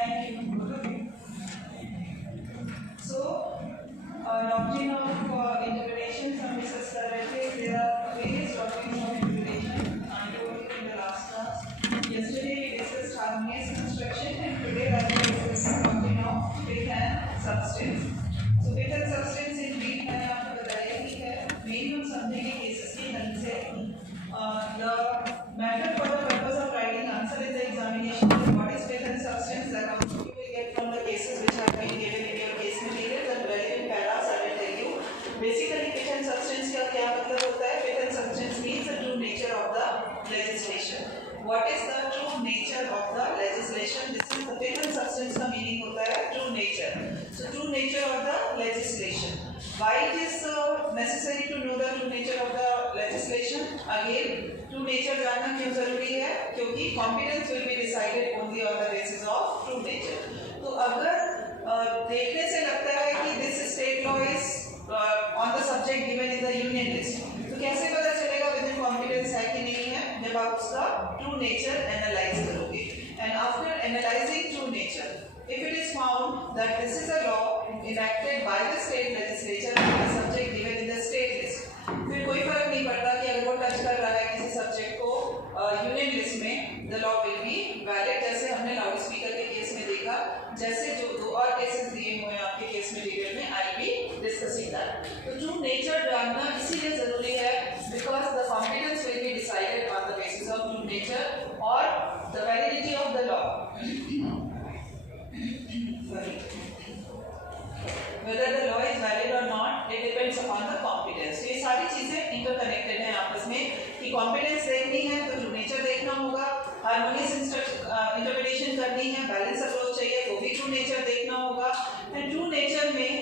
Thank you. So, doctrine of interpretation हम डिस्कस कर रहे थे. There are various doctrines of interpretation. I told you in the last class. Yesterday we discussed harmonious construction, and today we are discussing doctrine of fifth and substance. So fifth and substance in brief मैंने आपको बताया कि है main हम समझेंगे cases के ढंग से. The matter for the purpose of writing answer in the examination is what is fifth and substance. That also you will get from the cases which have been given in your case material. The relevant paras I will tell you. Basically, fifth and substance का क्या मतलब होता है? Fifth and substance means the true nature of the legislation. What is the true nature of the legislation? This is the fifth and substance का meaning होता है true nature. So true nature of the legislation. Why it is necessary to know the true nature of the legislation? Again, true nature जानना क्यों जरूरी है? क्योंकि competence will be decided only on the basis of true nature. तो अगर देखने से लगता है कि this state law is on the subject given in the union list, तो कैसे पता चलेगा within competence है कि नहीं है? जब आप उसका true nature analyze करोगे. And after analyzing true nature, if it is found that this is a law enacted by the state legislature on the subject given in the state list, फिर कोई फर्क नहीं पड़ता कि अगर वो टच कर रहा है किसी सब्जेक्ट को यूनियन लिस्ट में, the law will be valid. जैसे हमने लाउड स्पीकर के केस में देखा, जैसे जो दो और केसेस दिए हुए हैं आपके केस मटेरियल में, I will be discussing that. तो ट्रू नेचर जानना इसीलिए जरूरी है because the competence will be decided on the basis of true nature और the validity of the law. Whether the law is valid or not, it depends upon the competence. ये सारी चीजें इंटरकनेक्टेड हैं आपस में कि competence देखनी है तो true nature देखना होगा, harmonious interpretation करनी है, balance approach चाहिए वो भी true nature देखना होगा. And true nature में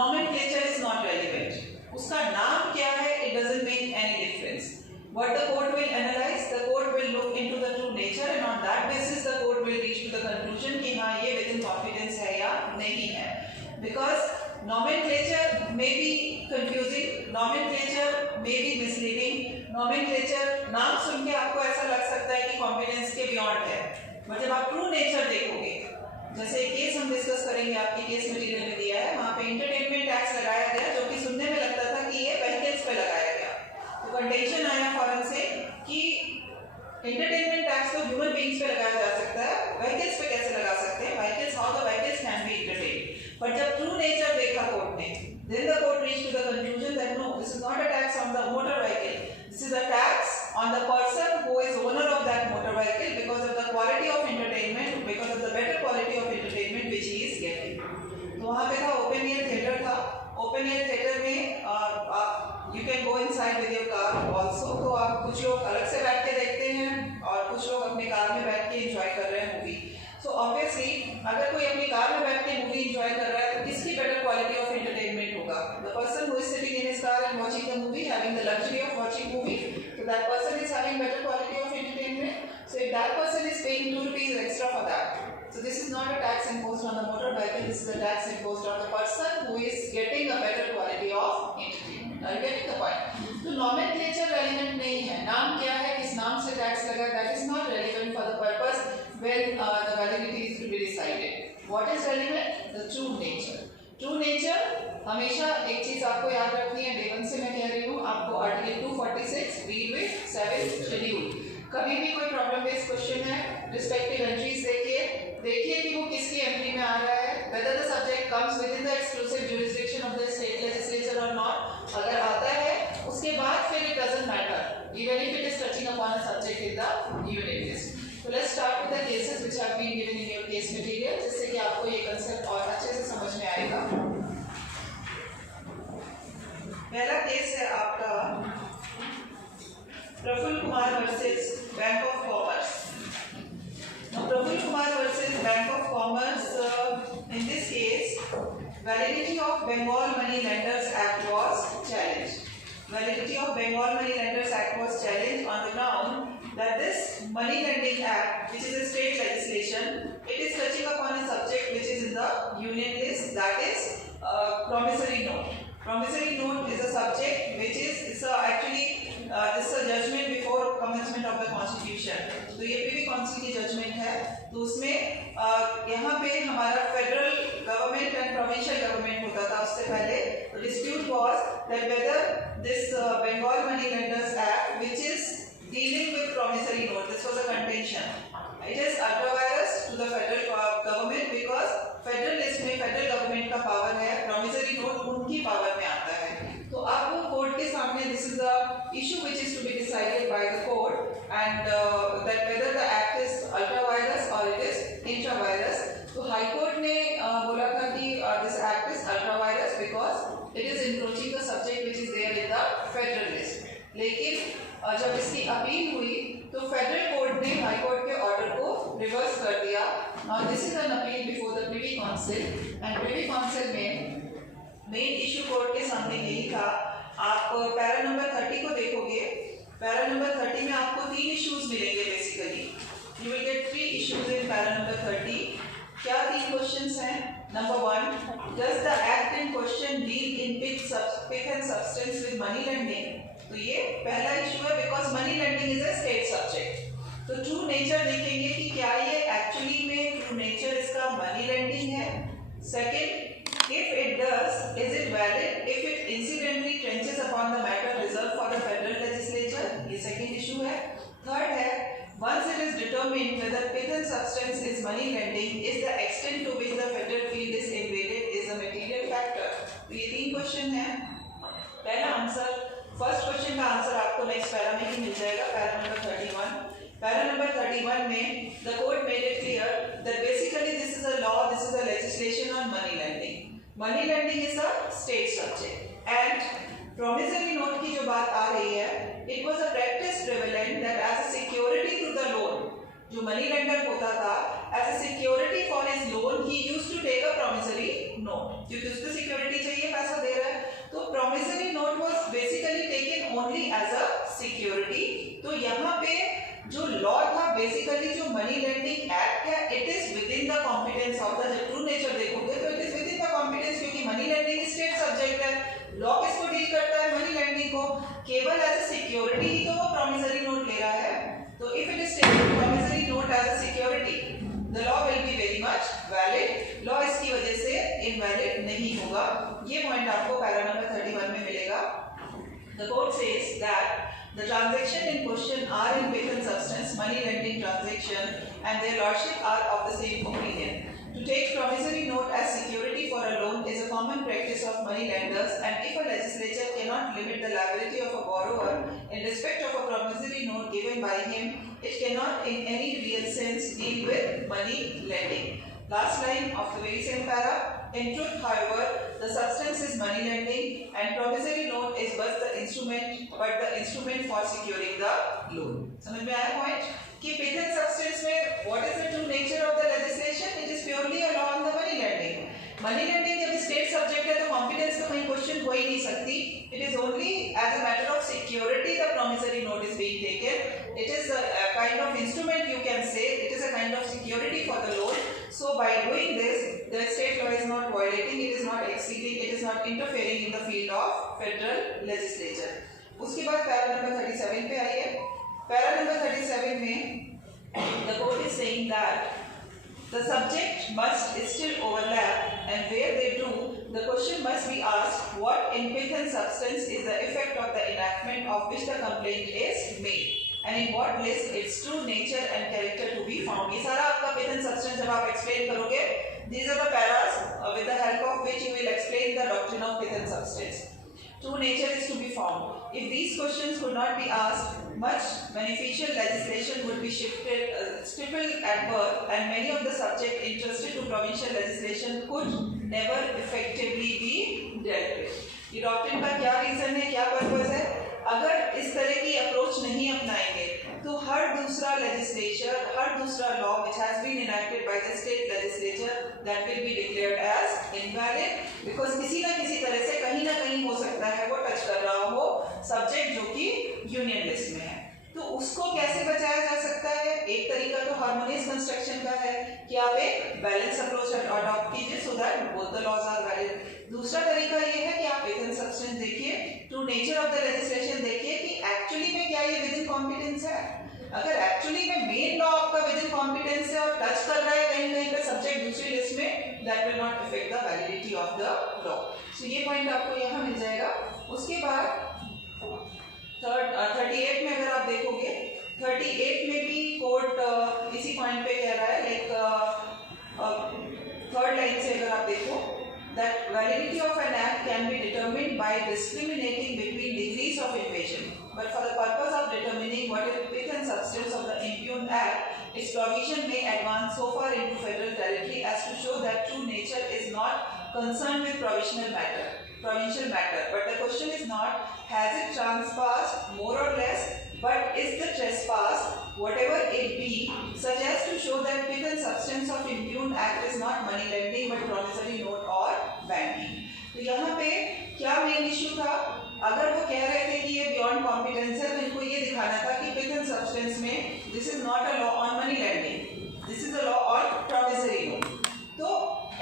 nomenclature is not relevant. उसका नाम क्या है, it doesn't make any difference. What the court will analyze, the court will look into the true nature and on that basis the court will reach to the conclusion कि हाँ ये within competence है या नहीं है. Because nomenclature may be confusing, nomenclature may be misleading, nomenclature नाम सुन के आपको ऐसा लग सकता है कि competence के beyond है, but जब आप true nature देखोगे, जैसे एक केस हम डिस्कस करेंगे आपके केस मटेरियल में दिया है, वहाँ पे इंटरटेनमेंट टैक्स लगाया गया जो कि सुनने में लगता था कि ये व्हीकल्स पे लगाया गया. तो कंटेंशन आया फॉरन से कि इंटरटेनमेंट टैक्स तो ह्यूमन बीइंग्स पे लगाया जा सकता है, व्हीकल्स पे कैसे लगा सकते हैं? Vehicles, how the vehicles can be entertained. But जब ट्रू नेचर देखा कोर्ट ने, then the court reached to the conclusion that no, this is not a tax on the motor vehicle, this is a tax on the person who is owner of that motor vehicle because of the quality of entertainment, because of the better quality of entertainment which he is getting. तो वहाँ पे था open air theatre था. Open air theatre में आप you can go inside with your car also. तो आप कुछ लोग अलग से बैठ के देखते हैं और कुछ लोग अपने कार में बैठ के एंजॉय कर रहे हैं मूवी. सो ऑब्वियसली अगर कोई अपनी कार में बैठ के मूवी एंजॉय कर रहा है तो किसकी बेटर क्वालिटी ऑफ एंटरटेनमेंट होगा? The person who is sitting in his car and watching the movie, having the luxury of watching movie, so that person is having better quality of entertainment. So if that person is paying 2 rupees extra for that, so this is not a tax imposed on the motor vehicle, this is a tax imposed on the person who is getting a better quality of entertainment. Are you getting the point? तो nomenclature relevant नहीं है. नाम क्या है, किस नाम से टैक्स लगा, that is not relevant for the purpose when the validity is to be decided. What is relevant? The true nature. True nature हमेशा एक चीज आपको याद रखनी है, डे 1 से मैं कह रही हूँ आपको आर्टिकल 246 read with 7 schedule. कभी भी कोई प्रॉब्लम बेस्ड क्वेश्चन है, रिस्पेक्टिव एंट्रीज देखिए कि वो किसकी एंट्री में आ रहा है, whether the subject comes within the exclusive jurisdiction of the state legislature or not. अगर आता है उसके बाद फिर it doesn't matter even if it is touching upon a subject in the union list. So let's start with the cases which have been given in your case material, जिससे कि आपको ये कंसेप्ट और अच्छे से समझ में आएगा. पहला केस है आपका Prafulla Kumar versus bank of commerce. Prafulla Kumar versus bank of commerce, in this case validity of Bengal Money Lenders Act was challenged. Validity of Bengal Money Lenders Act was challenged on the ground that this Money Lending Act, which is a state legislation, it is touching upon a subject which is in the union list, that is promissory note. Promissory note is a subject which is actually this is a judgment before commencement of the constitution. तो ये भी काउंसिल की जजमेंट है, तो उसमें यहाँ पे हमारा federal government and provincial government होता था उससे पहले। Dispute was that whether this Bengal money lenders act which is dealing with promissory note, this was a contention, it is ultra vires to the federal government because federal list में federal government का power है, promissory note उनकी power में आता है। तो अब वो कोर्ट के सामने this is the issue which is to be decided by the court and that whether the act is ultra-virus or it is intra-virus. तो हाई कोर्ट ने बोला था कि this act is ultra-virus because it is encroaching the subject which is there in the federal list. लेकिन जब इसकी अपील हुई तो फेडरल कोर्ट ने हाई कोर्ट के ऑर्डर को रिवर्स कर दिया। Now this is an appeal before the Privy Council and Privy Council में मेन इशू कोर्ट के सामने यही था। आप पैरा नंबर 30 को देखोगे, पैरा नंबर 30 में आपको 3 इश्यूज मिलेंगे basically. You will get 3 issues in para number 30। क्या 3 क्वेश्चंस हैं? Number 1, does the act in question deal in pith and substance with money lending? तो ये पहला इशू है because money lending is a state subject. तो true nature देखेंगे कि क्या ये एक्चुअली में ट्रू नेचर इसका मनी लेंडिंग है। Second, if it does, is it valid if it incidentally trenches upon the matter reserved for the federal legislature? ये second issue है। Third है, once it is determined whether pith and substance is money lending, is the extent to which the federal field is invaded is a material factor। तो ये 3 क्वेश्चन है। पहला answer, first question का आंसर आपको next para में ही मिल जाएगा, पैरा नंबर 31। पैरा नंबर 31 में the court made it clear that basically this is a law, this is a legislation on money lending. Money lending is a state subject and promissory note की जो बात आ रही है, it was a practice prevalent that as a security to the loan, जो money lender होता था, as a security for his loan he used to take a promissory note, क्योंकि उसको security चाहिए, पैसा दे रहा है, तो promissory note was basically taken only as a security। तो यहाँ पे जो लॉ था बेसिकली जो मनी लेंडिंग एक्ट है, it is within the competence of the, जब ट्रू नेचर देखोगे तो it is within the competence, क्योंकि मनी लेंडिंग स्टेट सब्जेक्ट है। लॉ किसको डील करता है? मनी लेंडिंग को। केवल एज अ सिक्योरिटी ही तो वो प्रॉमिसरी नोट ले रहा है। तो if it is taken promissory note as a security, the law will be very much valid. Law इसकी वजह से इनवैलिड नहीं होगा। ये पॉइंट आपको पैरा नंबर 31 में मिलेगा। The court says that the transaction in question are in pith and substance money lending transaction and their lordship are of the same opinion. To take promissory note as security for a loan is a common practice of money lenders, and if a legislature cannot limit the liability of a borrower in respect of a promissory note given by him, it cannot in any real sense deal with money lending. Last line of the very same para. In truth, however, the substance is money lending and promissory note is but the instrument for securing the loan. समझ में आया point? कि pith and substance में what is the true nature of the legislation? It is purely a law on the money lending. Money lending जब state subject है तो competence का कहीं question हो ही नहीं सकती. It is only as a matter of security the promissory note is being taken. It is a kind of instrument, you can say. It is a kind of security for the loan. So by doing this, the state law is not violating, it is not exceeding, it is not interfering in the field of federal legislature. उसके बाद para number 37 पे आइए। Para number 37 में the court is saying that the subject must still overlap, and where they do, the question must be asked what in pith and substance is the effect of the enactment of which the complaint is made, and in what list its true nature and character to be found. ये सारा आपका pith and substance जब आप explain करोगे, these are the paras with the help of which you will explain the doctrine of pith and substance. True nature is to be found. If these questions could not be asked, much beneficial legislation would be stippled at birth, and many of the subject interested to provincial legislation could never effectively be dealt with. ये डॉक्ट्रिन का क्या रीजन है, क्या पर्पस है? अगर इस तरह की अप्रोच नहीं अपनाएंगे तो हर दूसरा लेजिस्लेचर, हर दूसरा law which has been enacted by the state legislature that will be declared as invalid, because किसी ना किसी तरह से कहीं ना कहीं हो सकता है वो टच कर रहा हो सब्जेक्ट जो कि यूनियन लिस्ट में है। तो उसको कैसे बचाया जा सकता है? एक तरीका तो हार्मोनियस कंस्ट्रक्शन का है कि आप एक बैलेंस अप्रोच अडॉप्ट कीजिए so that both the laws are valid. दूसरा तरीका ये है कि आप विद इन सब्सटेंस देखिए, true nature of the legislation देखिए कि एक्चुअली में क्या ये विद इन कॉम्पिटेंस है। अगर एक्चुअली में मेन लॉ आपका विद इन कॉम्पिटेंस है और टच कर रहा है कहीं पे सब्जेक्ट दूसरी लिस्ट में, that will not affect the validity of the law. So ये पॉइंट आपको यहाँ मिल जाएगा। उसके बाद 38 में अगर आप देखोगे, 38 में भी कोर्ट इसी पॉइंट पे कह रहा है, लाइक थर्ड लाइन से अगर आप देखो, that validity of an act can be determined by discriminating between degrees of invasion, but for the purpose of determining what is the pith and substance of the impugned act, its provision may advance so far into federal territory as to show that true nature is not concerned with provincial matter. But the question is not has it transpassed more or less, but is the trespass, whatever it be, such as to show that pith and substance of impugned act is not money lending but promissory note or banking. तो यहाँ पे क्या main issue था? अगर वो कह रहे थे कि ये बियॉन्ड कॉम्पिटेंस है, तो इनको ये दिखाना था कि pith and substance में this is not a law on money lending, this is a law on promissory note. तो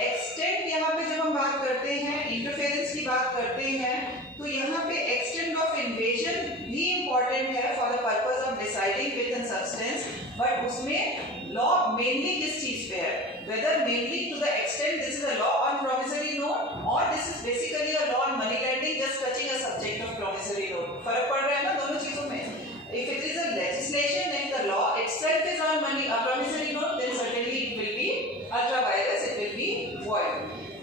एक्सटेंट यहाँ पे जब हम बात करते हैं, इंटरफेरेंस की बात करते हैं, तो यहाँ पे एक्सटेंट ऑफ इन्वेजन भी इंपॉर्टेंट है for the purpose of deciding pith and substance, but उसमें लॉ मेनली किस चीज पे है, whether mainly to the extent this is a law on promissory note or this is basically a law on money lending just touching a subject of promissory note। फर्क पड़ रहा है ना दोनों चीजों में। If it is a legislation and the law itself is on money a promissory note, then certainly it will be ultra virus, it will be void.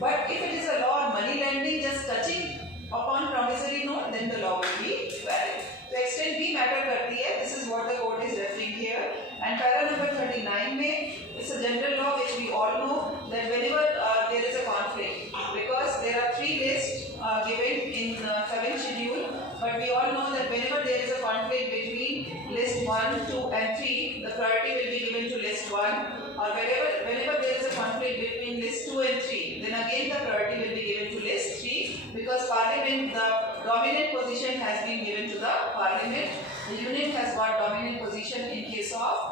But if it is a law on money lending just touching upon promissory note, then the law will be valid. तो extent भी मैटर करती है। This is what the court is referring here. And para number 39 में it's a general law which we all know that whenever there is a conflict, because there are 3 lists given in 7th schedule, but we all know that whenever there is a conflict between list 1, 2 and 3, the priority will be given to list 1, or whenever there is a conflict between list 2 and 3, then again the priority will be given to list 3, because parliament, the dominant position has been given to the parliament. The unit has got dominant position in case of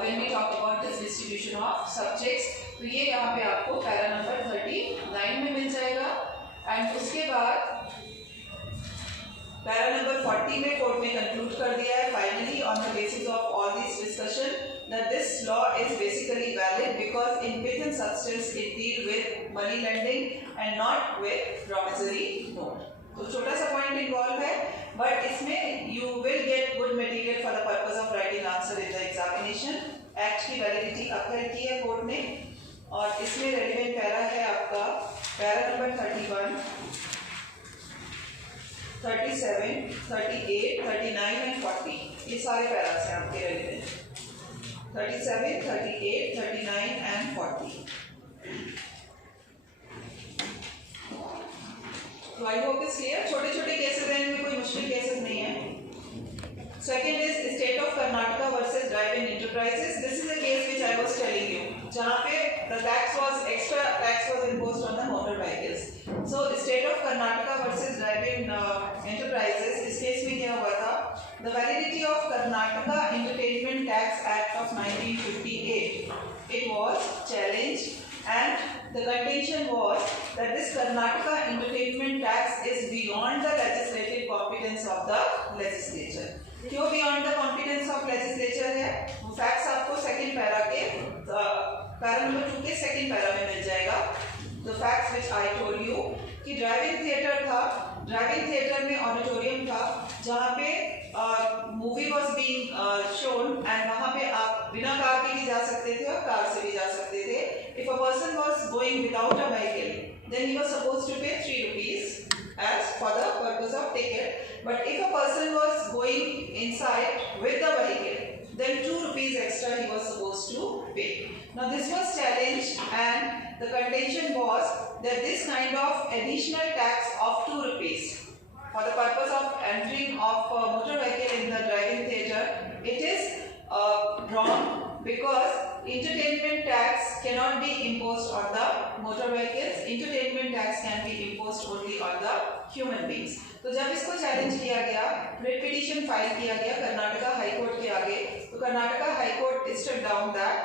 when we talk about this distribution of subjects। तो ये यहाँ पे आपको para number 39 में मिल जाएगा। एंड उसके बाद para number 40 में कोर्ट ने कंक्लूड कर दिया है finally on the basis of all this discussion that this law is basically valid because in pith and substance it deal with money lending and not with promissory note। तो छोटा सा point involve है, बट इसमें you will get good material for the purpose of writing answer in the examination. Act की validity upheld की है कोर्ट ने, और इसमें रेलिवेंट पैरा है आपका पैरा नंबर 31, 37, 38, 39 एंड 40। ये सारे पैरास हैं आपके रेलिवेंट, 37, 38, 39 एंड 40। तो आई होप इज क्लियर। छोटे छोटे केसेस हैं, इनमें कोई मुश्किल केसेस नहीं है। Second is state of Karnataka versus drive in enterprises. This is a case which I was telling you, जहां पे the extra tax was imposed on the motor vehicles. So state of Karnataka versus drive इन एंटरप्राइजेस, इस केस में क्या हुआ था, the validity of Karnataka entertainment tax act of 1958, it was challenged and the contention was that this Karnataka entertainment tax is beyond the legislative competence of the legislature। क्यों beyond the competence of legislature है, वो facts आपको second para के para number 2 के second para में मिल जाएगा। The facts which I told you कि driving theatre था, ड्राइविंग थिएटर में ऑडिटोरियम था जहाँ पे movie was being shown, and वहाँ पे आप बिना कार के भी जा सकते थे और कार से भी जा सकते थे। If a person was going without a vehicle, then he was supposed to pay 3 rupees as for the purpose of ticket. But if a person was going inside with the vehicle, then 2 rupees extra he was supposed to pay. Now this was challenged, and the contention was that this kind of additional tax of 2 rupees for the purpose of entering of motor vehicle in the driving theatre, it is wrong, because entertainment tax cannot be imposed on the motor vehicles. Entertainment tax can be imposed only on the human beings। तो जब इसको चैलेंज किया गया, writ petition file किया गया Karnataka high court के आगे, तो Karnataka high court step down that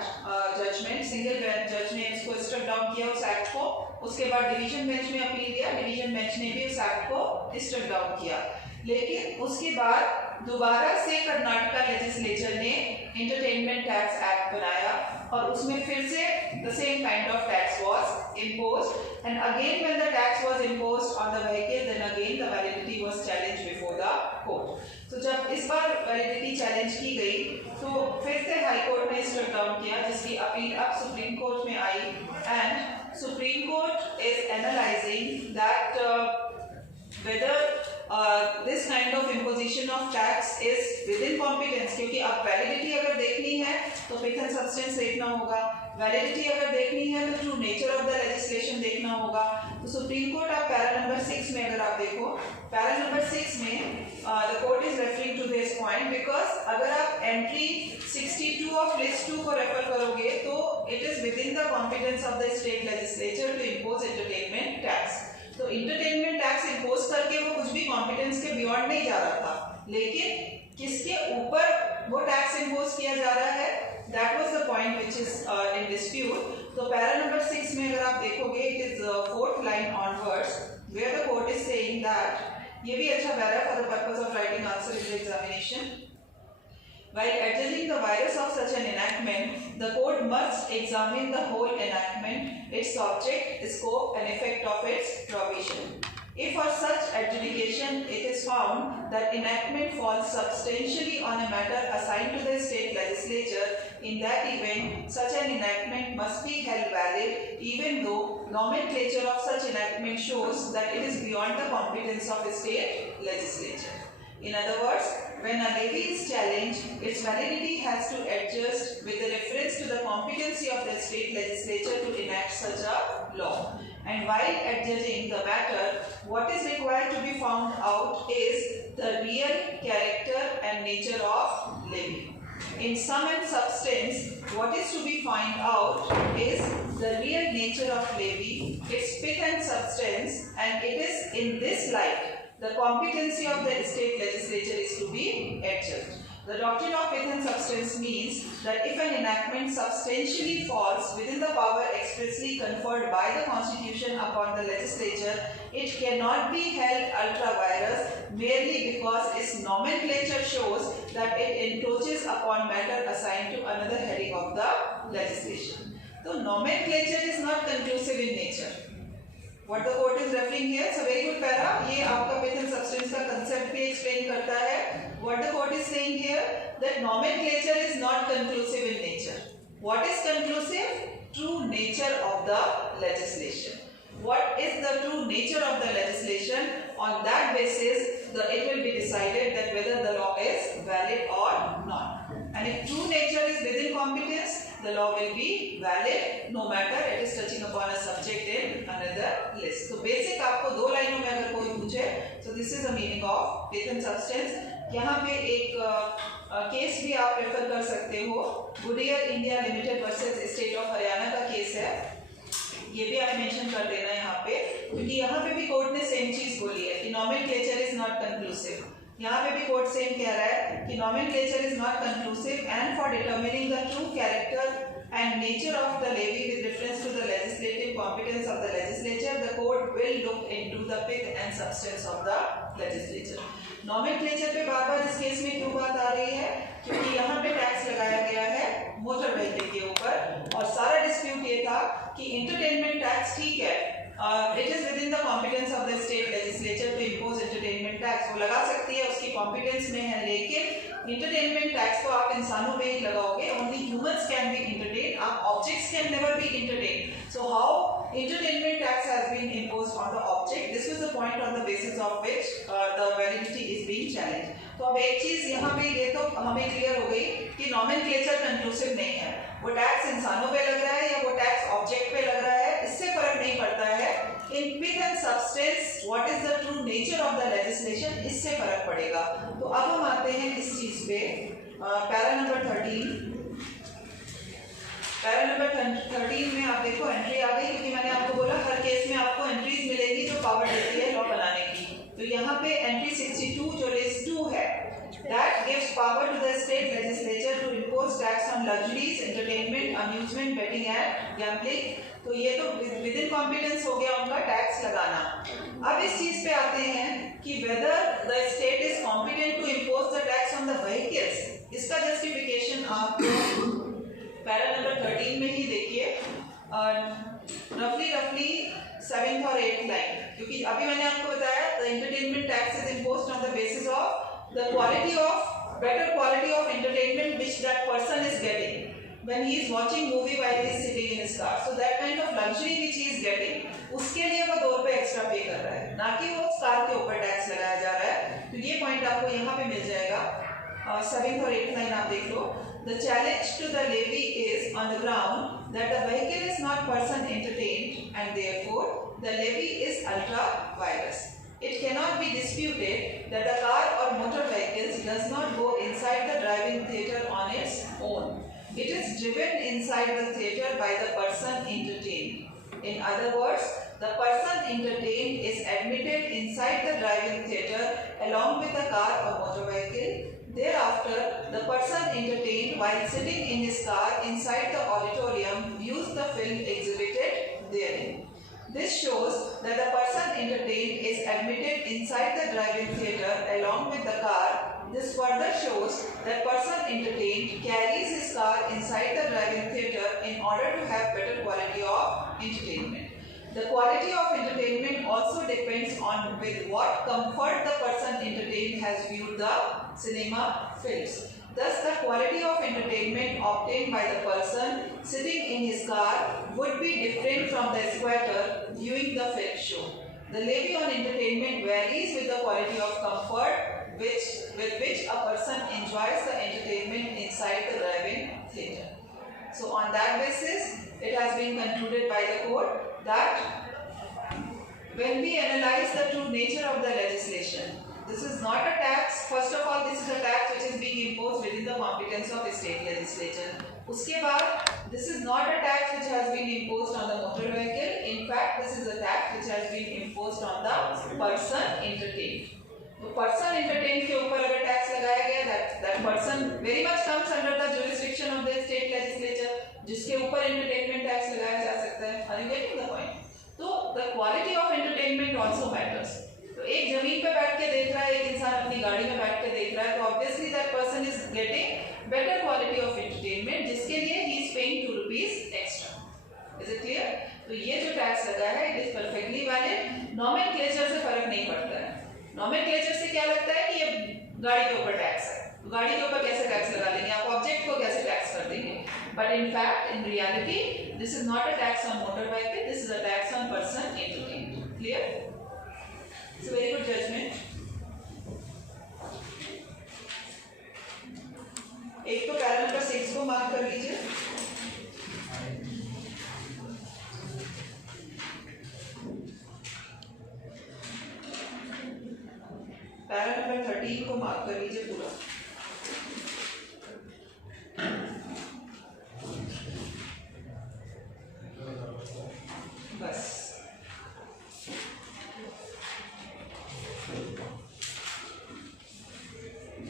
judgement, single जज ने इसको स्टेप डाउन किया उस एक्ट को। उसके बाद डिवीजन बेंच में अपील किया, डिवीजन बेंच ने भी उस एक्ट को स्टेप डाउन किया। लेकिन उसके बाद दोबारा से कर्नाटका लेजिस्लेचर ने एंटरटेनमेंट टैक्स एक्ट बनाया और उसमें फिर से the same kind of tax was imposed and again when the tax was imposed on the vehicle then again the validity was challenged before the court. तो जब इस बार वैलिडिटी चैलेंज की गई तो फिर से हाई कोर्ट ने स्ट्रक डाउन किया, जिसकी अपील अब सुप्रीम कोर्ट में आई and Supreme Court is analysing that whether this kind of imposition of tax is within competence, क्योंकि अब वैलिडिटी अगर देखनी है तो पिथ एंड सब्सटेंस देखना होगा, वैलिडिटी अगर देखनी है तो true nature of the legislation देखना होगा। तो सुप्रीम कोर्ट आप पैरा नंबर 6 में अगर आप देखो, पैरा नंबर 6 में the court is referring to this point because अगर आप एंट्री 62 ऑफ लिस्ट 2 को रेफर करोगे तो it is within the competence of the state legislature to impose entertainment tax. तो इंटरटेनमेंट टैक्स इम्पोज करके वो कुछ भी कॉम्पिटेंस के बियॉन्ड नहीं जा रहा था, लेकिन किसके ऊपर वो टैक्स इम्पोज किया जा रहा है, that was the point which is in dispute. तो पैरा नंबर 6 में अगर आप देखोगे it is 4th line onwards where the court is saying that, ये भी अच्छा para for the purpose of writing answer in the examination. While adjudging the virus of such an enactment, the court must examine the whole enactment, its object, scope, and effect of its provision. If for such adjudication it is found that enactment falls substantially on a matter assigned to the state legislature, in that event such an enactment must be held valid, even though nomenclature of such enactment shows that it is beyond the competence of a state legislature. In other words, when a levy is challenged, its validity has to adjust with the reference to the competency of the state legislature to enact such a law. And while adjudging the matter, what is required to be found out is the real character and nature of levy. In sum and substance, what is to be found out is the real nature of levy, its pith and substance, and it is in this light the competency of the state legislature is to be adjudged. The doctrine of pith and substance means that if an enactment substantially falls within the power expressly conferred by the Constitution upon the legislature, it cannot be held ultra vires merely because its nomenclature shows that it encroaches upon matter assigned to another heading of the legislation. So nomenclature is not conclusive in nature. What the court is referring here, it's a very good para. ये आपका pith and substance का concept भी explain करता है. What the court is saying here, that nomenclature is not conclusive in nature. What is conclusive? True nature of the legislation. What is the true nature of the legislation? On that basis, it will be decided that whether the law is valid or not. And if true nature is within competence, the law will be valid no matter it is touching upon a subject in another list. So basic आपको 2 लाइनों में अगर कोई पूछे, so this is the meaning of pith and substance. यहाँ पे एक केस भी आप रेफर कर सकते हो, Goodyear India limited versus state of Haryana का केस है, ये भी आप मेंशन कर देना यहाँ पे, क्योंकि यहाँ पे भी कोर्ट ने सेम चीज बोली है कि नॉमेनक्लेचर इज नॉट कंक्लूसिव। यहाँ पे भी कोर्ट सेम कह रहा है कि nomenclature is not conclusive and for determining the true character and nature of the levy with reference to the legislative competence of the legislature, the court will look into the pith and substance of the legislature. Nomenclature पे बार-बार इस केस में क्यों बात आ रही है? क्योंकि यहाँ पे टैक्स लगाया गया है मोटर व्हीकल के ऊपर और सारा डिस्प्यूट ये था कि इंटरटेनमेंट टैक्स ठीक है, it is within the competence of the state legislature to impose entertainment tax, वो लगा सकती है, उसकी कॉम्पिटेंस में है, लेकिन इंटरटेनमेंट टैक्स तो आप इंसानों पे ही लगाओगे, only humans can be entertain, आप objects can never be entertain. So how entertainment tax has been imposed on the object, this was the point on the basis of which the validity is being challenged. तो अब एक चीज यहाँ पे ये तो हमें क्लियर हो गई कि नॉमेनक्लेचर कंक्लूसिव नहीं है, वो टैक्स इंसानों पे लग रहा है या वो टैक्स ऑब्जेक्ट पे लग रहा है, इससे फर्क नहीं पड़ता है. In pith and substance what is the true nature of the legislation, इससे फर्क पड़ेगा. तो अब हम आते हैं इस चीज पे, पैरा नंबर 13. पैरा नंबर 13 में आप देखो एंट्री आ गई, क्योंकि मैंने आपको बोला हर केस में आपको एंट्रीज मिलेगी जो पावर देती है लॉ बनाने की. तो यहाँ पे एंट्री 62 जो लिस्ट 2 है, that gives power to the state legislature to impose tax on luxuries, entertainment, amusement, betting and gambling. तो ये तो विद इन कॉम्पिटेंस हो गया उनका टैक्स लगाना. अब इस चीज पे आते हैं कि whether the state is competent to impose the tax on the vehicles, इसका justification आप पैरा नंबर 13 में ही देखिए, रफली 7th और 8th लाइन, क्योंकि अभी मैंने आपको बताया the entertainment tax is imposed on the basis of the better quality of entertainment which that person is getting when he is watching movie while he is sitting in his car. So that kind of luxury which he is getting, उसके लिए वो 2 रुपए एक्स्ट्रा पे कर रहा है, ना कि वो उस कार के ऊपर टैक्स लगाया जा रहा है. तो ये पॉइंट आपको यहाँ पे मिल जाएगा. 7th और 8th लाइन आप देख लो. The challenge to the levy is on the ground that the vehicle is not person entertained and therefore the levy is ultra vires. It cannot be disputed that the car or motor vehicles does not go inside the driving theatre on its own. It is driven inside the theatre by the person entertained. In other words, the person entertained is admitted inside the driving theatre along with the car or motor vehicle. Thereafter, the person entertained while sitting in his car inside the auditorium views the film exhibited therein. This shows that the person entertained is admitted inside the driving theatre along with the car. This further shows that person entertained carries his car inside the driving theatre in order to have better quality of entertainment. The quality of entertainment also depends on with what comfort the person entertained has viewed the cinema films. Thus, the quality of entertainment obtained by the person sitting in his car would be different from the squatter viewing the film show. The levy on entertainment varies with the quality of comfort with which a person enjoys the entertainment inside the driving theatre. So, on that basis, it has been concluded by the court that when we analyze the true nature of the legislation, this is not a tax. First of all, this is a tax which is being imposed within the competence of the state legislature. उसके बाद, this is not a tax which has been imposed on the motor vehicle. In fact, this is a tax which has been imposed on the person entertained. तो person entertained के ऊपर अगर tax लगाया गया, that person very much comes under the jurisdiction of the state legislature, जिसके ऊपर entertainment tax लगाया जा सकता है. Are you getting the point? तो the quality of entertainment also matters. तो एक जमीन पे बैठ के देख रहा है, एक इंसान अपनी गाड़ी में बैठ के देख रहा है, तो obviously that person is getting better quality of entertainment, जिसके लिए he is paying 2 rupees extra. Is it clear? तो ये जो टैक्स लगा है, it is perfectly valid. Nomenclature से फर्क नहीं पड़ता है. Nomenclature से क्या लगता है कि ये गाड़ी के ऊपर टैक्स है, तो गाड़ी के ऊपर कैसे टैक्स लगा लेंगे, आप ऑब्जेक्ट को कैसे टैक्स कर देंगे. But in fact, in reality, this is not a tax on motor vehicle. This is a tax on person entertained. Clear? It's a very good judgment. एक तो पैरा नंबर 6 को मार्क कर लीजिए. पैरा नंबर 13 को मार्क कर लीजिए पूरा. बस.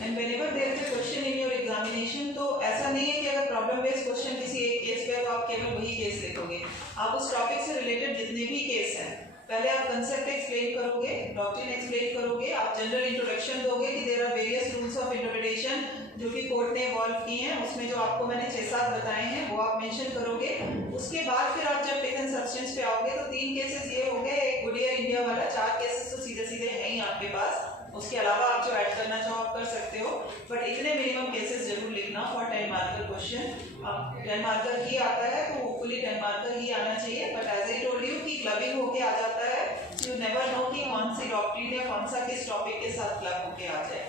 And whenever there is a question in your examination, तो ऐसा नहीं है कि अगर प्रॉब्लम बेस्ड क्वेश्चन किसी एक केस पे है तो आप केवल वही केस लिखोगे. आप उस टॉपिक से रिलेटेड जितने भी केस हैं, पहले आप कंसेप्ट एक्सप्लेन करोगे, डॉक्ट्रिन एक्सप्लेन करोगे, आप जनरल इंट्रोडक्शन दोगे कि there are various rules of interpretation जो कि कोर्ट ने इवॉल्व की हैं, उसमें जो आपको मैंने 6-7 बताए हैं वो आप मेंशन करोगे. उसके बाद फिर आप जब पिथन सब्सटेंस पे आओगे तो 3 केसेस ये हो गए, एक गुडियर इंडिया वाला, 4 केसेस तो सीधे सीधे हैं ही आपके पास. उसके अलावा आप जो ऐड करना चाहो आप कर सकते हो, बट इतने मिनिमम केसेस जरूर लिखना फॉर 10 मार्कर क्वेश्चन. अब 10 मार्कर ही आता है तो होपफुली 10 मार्कर ही आना चाहिए. But as I told you कि क्लबिंग होके आ जाता है, यू नेवर नो कि कौन सी डॉक्ट्रिन या कौन सा किस टॉपिक के साथ क्लब होके आ जाए.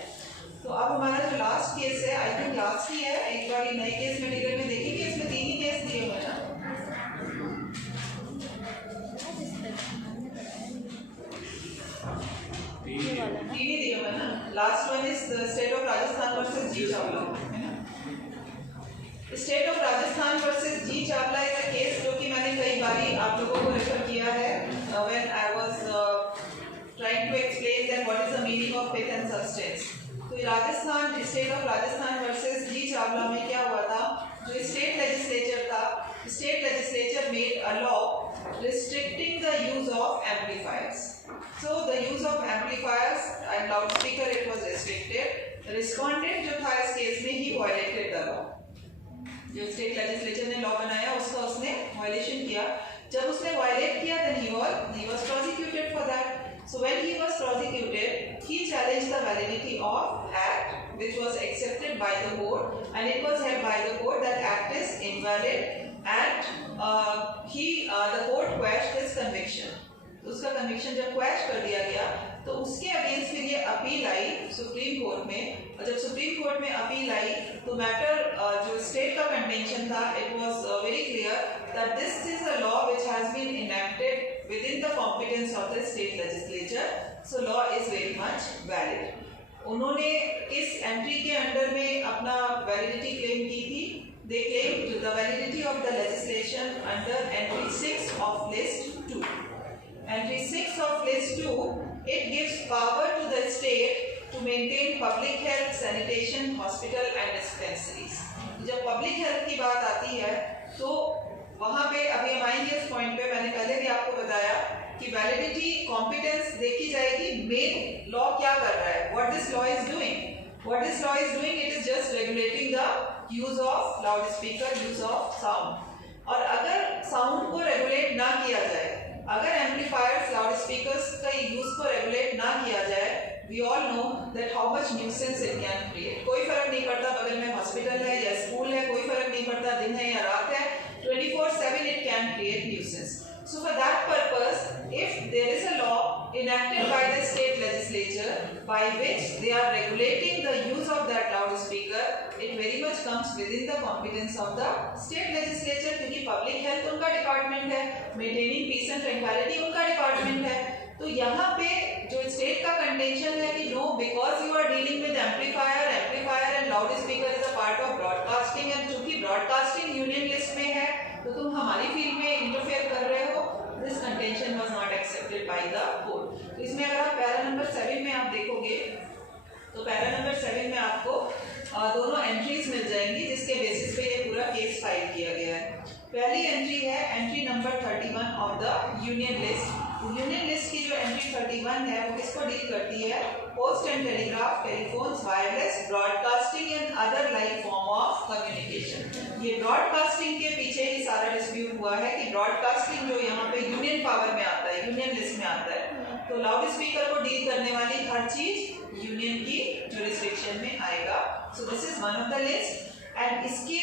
तो अब हमारा जो लास्ट केस है, आई थिंक लास्ट ही है, एक बार नए केस मटेरियल में देखेंगे, इसमें 3 ही केस दिए हुए हैं. तीन ही दिए हुए ना. Last one is state of Rajasthan versus G Chawla, है ना. State of Rajasthan versus G Chawla is a case जो कि मैंने कई बारी आप लोगों को रेफर किया है when I was trying to explain that what is the meaning of pith and substance. तो Rajasthan, state of Rajasthan versus G Chawla में क्या हुआ था, जो स्टेट लेजिस्लेचर था, state legislature made a law restricting the use of amplifiers. So the use of amplifiers and loudspeaker it was restricted. Respondent जो था इस केस में ही violated the law. जो स्टेट लेजिस्लेचर ने लॉ बनाया उसका उसने वायलेशन किया. जब उसने वायलेट किया then he was prosecuted for that. So when he was prosecuted, he challenged the validity of act which was accepted by the court, and it was held by the court that act is invalid, and the court quashed his conviction. तो उसका कन्विक्शन जब क्वैश कर दिया गया तो उसके अगेंस्ट फिर ये अपील आई सुप्रीम कोर्ट में, और जब सुप्रीम कोर्ट में अपील आई तो मैटर जो स्टेट का कंटेंशन था it was very clear that this is a law which has been enacted within the competence of the state legislature, so law is very much valid. उन्होंने इस एंट्री के अंडर में अपना वैलिडिटी क्लेम की थी. They claimed the validity of the legislation under entry 6 of list 2. Entry 6 of list 2, it gives power to the state to maintain public health, sanitation, hospital and dispensaries. जब public health की बात आती है तो वहाँ पे अभी हम आएंगे उस पॉइंट पे. मैंने पहले भी आपको बताया कि वैलिडिटी कॉम्पिटेंस देखी जाएगी मेन लॉ क्या कर रहा है. What this law is doing? What this law is doing? It is just regulating the use of loudspeaker, use of sound. और अगर साउंड को रेगुलेट ना किया जाए, अगर एम्पलीफायर्स लाउड स्पीकर्स का यूज को रेगुलेट ना किया जाए, we all know that how much nuisance it can create. कोई फर्क नहीं पड़ता बगल में हॉस्पिटल है या स्कूल है, कोई फर्क नहीं पड़ता दिन है या रात है, 24/7 it can create nuisance. So for that purpose, if there is a law enacted by the state legislature by which they are regulating the use of that loudspeaker, it very much comes within the competence of the state legislature, क्योंकि public health उनका डिपार्टमेंट है, maintaining peace and tranquility उनका डिपार्टमेंट है. तो यहाँ पे जो state का कंटेंशन है कि no, because you are dealing with amplifier and loudspeaker is a part of broadcasting, and चूंकि broadcasting union list में है तो तुम हमारी फील्ड में इंटरफेयर कर रहे हो. This contention was not accepted by the court. तो इसमें अगर आप पैरा नंबर 7 में आप देखोगे तो पैरा नंबर 7 में आपको दोनों एंट्रीज मिल जाएंगी जिसके बेसिस पे ये पूरा केस फाइल किया गया है. पहली एंट्री है entry number 31 of the union list. Union list की जो एंट्री 31 है वो किसको डील करती है? Post and telegraph, telephones, wireless, broadcasting and other like form of communication. ये ब्रॉडकास्टिंग के पीछे ही सारा डिस्प्यूट हुआ है कि ब्रॉडकास्टिंग जो यहाँ पे यूनियन पावर में आता है, यूनियन लिस्ट में आता है, तो लाउड स्पीकर को डील करने वाली हर चीज यूनियन की जुरिस्डिक्शन में आएगा. So this is one of the list. And इसके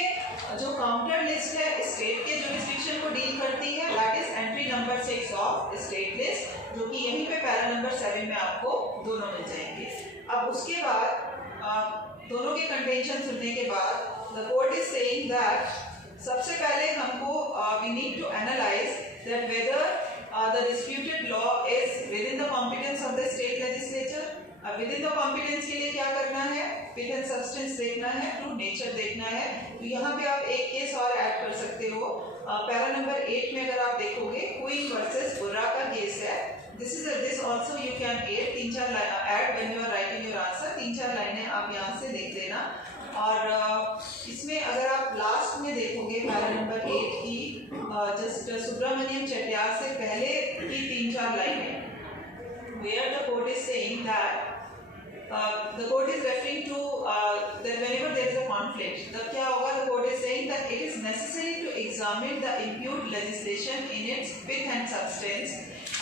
जो काउंटर लिस्ट है स्टेट के जुरिस्डिक्शन को डील करती है, that is entry number 6 of state list, जो कि यहीं पे पैरा नंबर 7 में आपको दोनों मिल जाएंगे. अब उसके बाद दोनों के कंटेंशन सुनने के बाद the court is saying that सबसे पहले हमको we need to analyse that whether the disputed law is within the competence of the state legislature. अब विद इन द कॉम्पिटेंस के लिए क्या करना है? विद एंड सब्सटेंस देखना है, ट्रू नेचर देखना है. तो यहाँ पे आप एक केस और ऐड कर सकते हो. पैरा नंबर 8 में अगर आप देखोगे क्वीन वर्सेस बुर्रा का केस है. This also you can add 3-4 add when you are writing your answer. 3-4 लाइनें आप यहाँ से देख लेना. और इसमें अगर आप लास्ट में देखोगे पैरा नंबर 8 की जस्ट सुब्रमण्यम चटियार से पहले की 3-4 लाइनें, where the court is saying that the court is referring to that whenever there is a conflict, तब क्या होगा? The court is saying that it is necessary to examine the imputed legislation in its pith and substance,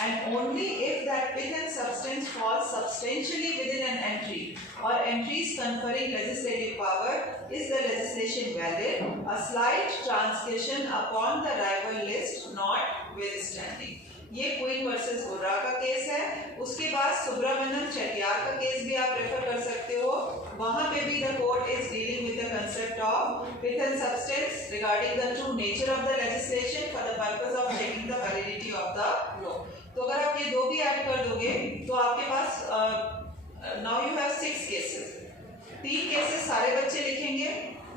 and only if that pith and substance falls substantially within an entry or entries conferring legislative power is the legislation valid, a slight transgression upon the rival list notwithstanding. ये queen versus बुर्रा का case है. उसके बाद सुब्रमण्यम चटियार का केस भी आप रेफर कर सकते हो. वहां पे भी the court is dealing with the concept of pith and substance regarding the true nature of the legislation for the purpose of checking the validity of the law. तो अगर आप ये दो भी ऐड कर दोगे तो आपके पास now you have 6 cases. 3 cases सारे बच्चे लिखेंगे.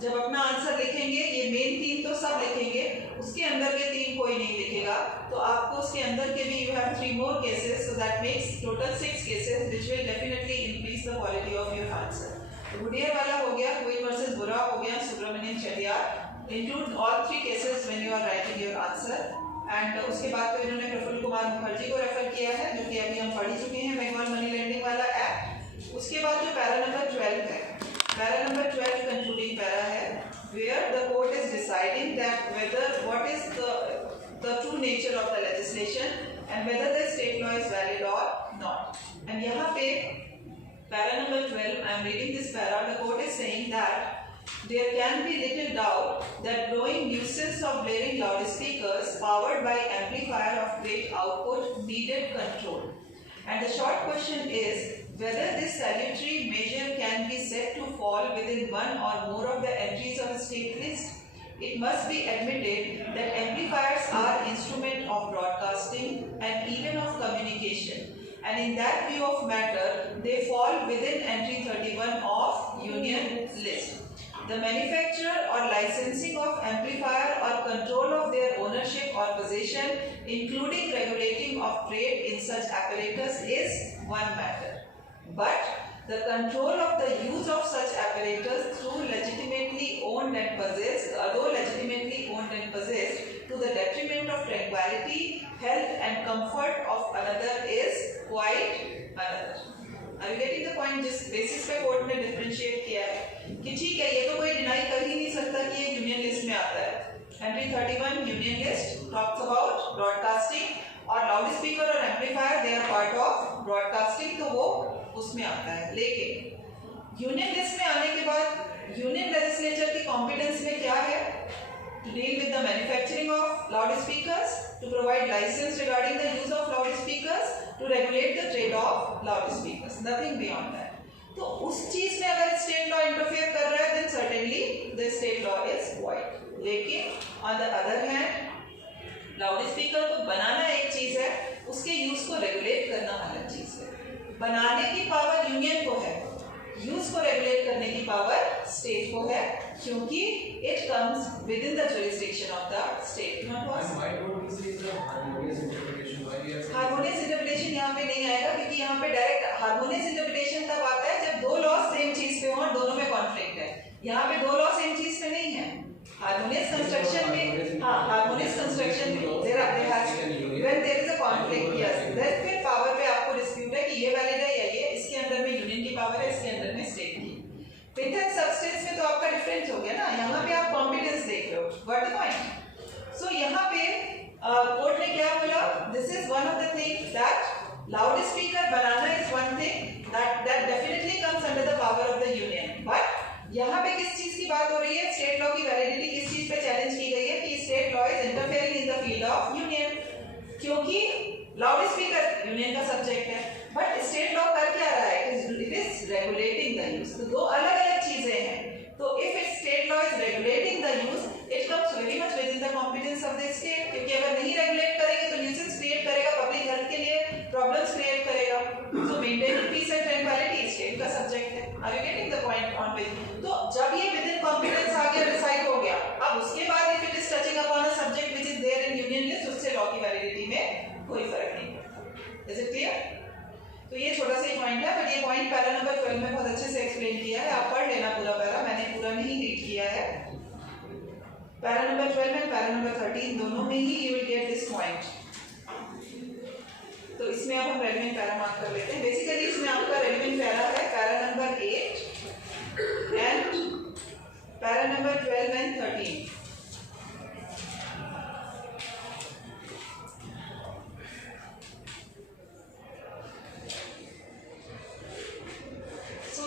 जब अपना आंसर लिखेंगे ये मेन 3 तो सब लिखेंगे, उसके अंदर के 3 कोई नहीं लिखेगा. तो आपको उसके अंदर के भी you have 3 more cases, so that makes total 6 cases which will definitely increase the quality of your answer. तो गुडियर वाला हो गया, क्वीन वर्सेस बुर्रा हो गया, Subramanyan Chettiar. Include all 3 cases when you are writing your answer. And उसके बाद तो इन्होंने प्रफुल्ल कुमार मुखर्जी को रेफर किया है, जो कि अभी हम पढ़ ही चुके हैं, बंगाल मनी लेंडिंग वाला एक्ट। उसके बाद जो पैरा नंबर 12 है, पैरा नंबर 12 कंक्लूडिंग पैरा है, where the court is deciding that whether what is the true nature of the legislation and whether the state law is valid or not. And यहाँ पे para number 12, I am reading this para, the court is saying that there can be little doubt that growing nuisance of blaring loudspeakers powered by amplifier of great output needed control. And the short question is whether this salutary measure can be said to fall within one or more of the entries of the state list. It must be admitted that amplifiers are instrument of broadcasting and even of communication. And in that view of matter, they fall within entry 31 of Union list. The manufacture or licensing of amplifier or control of their ownership or possession, including regulating of trade in such apparatus, is one matter. But the control of the use of such apparatus through legitimately owned and possessed, although legitimately owned and possessed, to the detriment of tranquility, health and comfort of another is quite another. Are you getting the point? जिस बेसिस पे कोर्ट ने डिफरेंशिएट किया है कि ठीक है, ये तो कोई डिनाई कर ही नहीं सकता कि ये यूनियन लिस्ट में आता है। Entry 31 union list talks about broadcasting और लाउड स्पीकर और amplifier, they are part of broadcasting, तो वो उसमें आता है। लेकिन यूनियन लिस्ट में आने के बाद यूनियन लेजिस्लेचर की कॉम्पिटेंस में क्या है? To deal with the manufacturing of loudspeakers, to provide license regarding the use of loudspeakers, to regulate the trade of loudspeakers, nothing beyond that. तो उस चीज में अगर स्टेट लॉ इंटरफेयर कर रहा है, then certainly the state law is void. लेकिन on the other hand, loudspeaker को बनाना एक चीज है, उसके यूज को रेगुलेट करना अलग चीज है। बनाने की पावर यूनियन को है, यूज को रेगुलेट करने की पावर स्टेट को है, क्योंकि it comes with in the jurisdiction of the state. Harmonious interpretation यहाँ पे नहीं आएगा, क्योंकि यहाँ पे डायरेक्ट हार्मोनियस इंटरप्रिटेशन तब आता है जब दो लॉ सेम चीज पे हो और दोनों में कॉन्फ्लिक्ट है। यहाँ पे दो लॉ सेम चीज पे नहीं है। हार्मोनियस कंस्ट्रक्शन में, हाँ, हार्मोनियस कंस्ट्रक्शन में when there is a conflict, yes, then फिर पावर पे आपको डिस्प्यूट है कि ये वैलिड है या ये, इसके अंदर में यूनियन की पावर है, इसके अंदर में स्टेट की। विथ एंड सब्सटेंस में तो आपका डिफरेंस हो गया ना, यहाँ पे आप कॉम्पिटेंस देख रहे हो, व्हाट द पॉइंट। सो यहाँ पे कोर्ट ने क्या बोला, this is one of the things that loud speaker banana is one thing that definitely comes under the power of the union. But यहाँ पे किस चीज की बात हो रही है? स्टेट लॉ की वैलिडिटी किस चीज पे चैलेंज की गई है कि state law is interfering in the field of union, क्योंकि लाउड स्पीकर यूनियन का सब्जेक्ट है, बट स्टेट लॉ कर क्या रहा है? It is regulating the use. तो दो अलग अलग चीजें हैं। तो if it state law is regulating the use, it comes very much with in the competence of the state, क्योंकि अगर नहीं रेगुलेट करेंगे तो न्यूसेंस क्रिएट करेगा, पब्लिक हेल्थ के लिए प्रॉब्लम्स क्रिएट करेगा। So maintaining peace and tranquillity state का सब्जेक्ट है। Are you getting the point on which? तो जब ये विद इन कॉम्पिटेंस आ गया, डिसाइड हो गया, अब उसके बाद if it is touching upon a subject which is there in union list, उससे लॉ की वैलिडिटी में कोई फर्क नहीं पड़ता। Is it clear? तो ये छोटा सा ही पॉइंट है, बट ये पॉइंट पैरा नंबर 12 में बहुत अच्छे से एक्सप्लेन किया है। आप पढ़ लेना पूरा पैरा, मैंने पूरा नहीं रीड किया है। Para number 12 and para number 13 दोनों में ही you will get this point. तो इसमें अब हम रेलेवेंट पैरा मार्क कर लेते हैं। बेसिकली इसमें आपका रेलेवेंट पैरा है para number 8 and para number 12 एंड 13।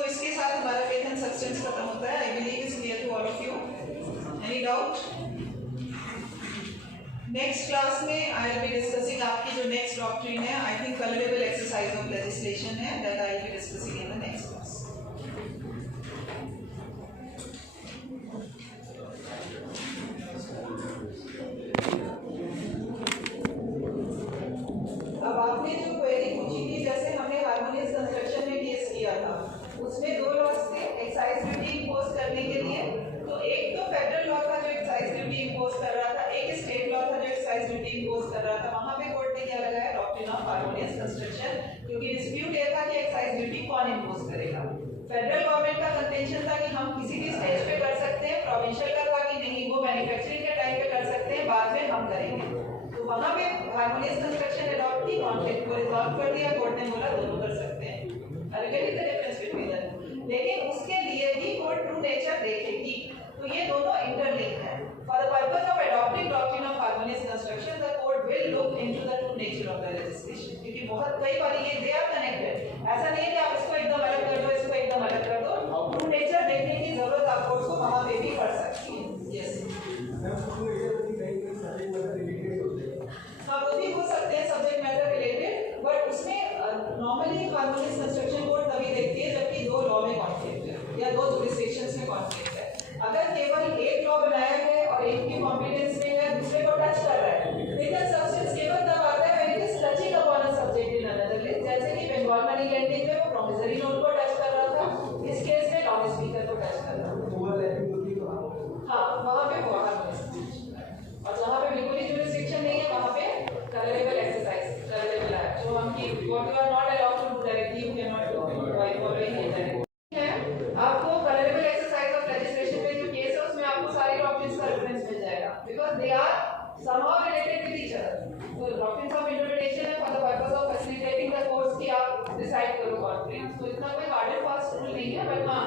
इसके साथ हमारा फेथ एंड सब्सटेंस खत्म होता है। I believe is clear to all of you. Any doubt? Next class में आई विल बी डिस्कसिंग आपकी जो नेक्स्ट डॉक्ट्रिन है, I think colourable exercise of legislation है, that I will be discussing in the next class. अब आपने जो क्वेरी पूछी थी, जैसे हमने हार्मोनियस कंस्ट्रक्शन में केस किया था, उसमें दो लॉज थे एक्साइज ड्यूटी इंपोज करने के लिए। तो एक तो फेडरल लॉ था जो एक्साइज ड्यूटी इंपोज कर रहा था, एक स्टेट लॉ था जो एक्साइज ड्यूटी इंपोज कर रहा था। वहां पे कोर्ट ने क्या लगाया? डॉक्ट्रिन ऑफ हार्मोनियस कंस्ट्रक्शन, क्योंकि डिस्प्यूट ये था कि एक्साइज ड्यूटी कौन इंपोज करेगा। फेडरल गवर्नमेंट का कंटेंशन था कि हम किसी भी स्टेज पे कर सकते हैं, प्रोविंशियल का था कि नहीं, वो मैन्युफैक्चरिंग के टाइम पे कर सकते हैं, बाद में हम करेंगे। तो वहां पे हार्मोनियस कंस्ट्रक्शन अडॉप्ट की, कॉन्फ्लिक्ट को रिजॉल्व कर दिया, कोर्ट ने बोला दोनों कर सकते हैं। Are you getting the difference between that? लेकिन उसके लिए भी कोर्ट ट्रू नेचर देखेगी, तो ये दोनों इंटरलिंक है। For the purpose of adopting doctrine of harmonious construction the court will look into the true nature of the legislation, क्योंकि बहुत कई बार ये दे आर कनेक्टेड। ऐसा नहीं है कि आप इसको एकदम अलग कर दो, इसको एकदम अलग कर दो। ट्रू नेचर देखने की जरूरत आप कोर्ट को वहां पे भी पड़ सकती है। यस, हाँ वो भी हो सकते हैं सब्जेक्ट मैटर रिलेटेड, बट उसमें नॉर्मली हार्मोनियस कंस्ट्रक्शन कोर्ट तभी देखती है जबकि दो लॉ में कॉन्फ्लिक्ट है या दो जुरिसडिक्शंस में कॉन्फ्लिक्ट है। अगर केवल एक लॉ बनाया है और एक की कॉम्पिटेंस में है, दूसरे को टच कर रहा है, लेकिन सब्सटेंस केवल तब आता है when it is touching upon a subject in another list, जैसे कि बंगाल मनी लेंडिंग में वो प्रोमिसरी नोट को टच कर रहा था, इस केस में लॉ स्पीकर को टच कर रहा था। हाँ, वहां पे वो और जहाँ पे बिल्कुल ही जुरिसडिक्शन नहीं है वहाँ पे कलरेबल एक्सरसाइज, कलरेबल एक्ट, जो हम की what you are not allowed to do directly you can not do by following indirectly है। आपको कलरेबल एक्सरसाइज ऑफ लेजिस्लेशन में जो केस है उसमें आपको सारी डॉक्ट्रिन्स का रेफरेंस मिल जाएगा, because they are somehow related with each other. तो डॉक्ट्रिन्स ऑफ इंटरप्रिटेशन है for the purpose of facilitating the courts की आप डिसाइड करो कॉन्फ्लिक्ट। तो इतना कोई हार्ड एंड फास्ट रूल नहीं है, बट हाँ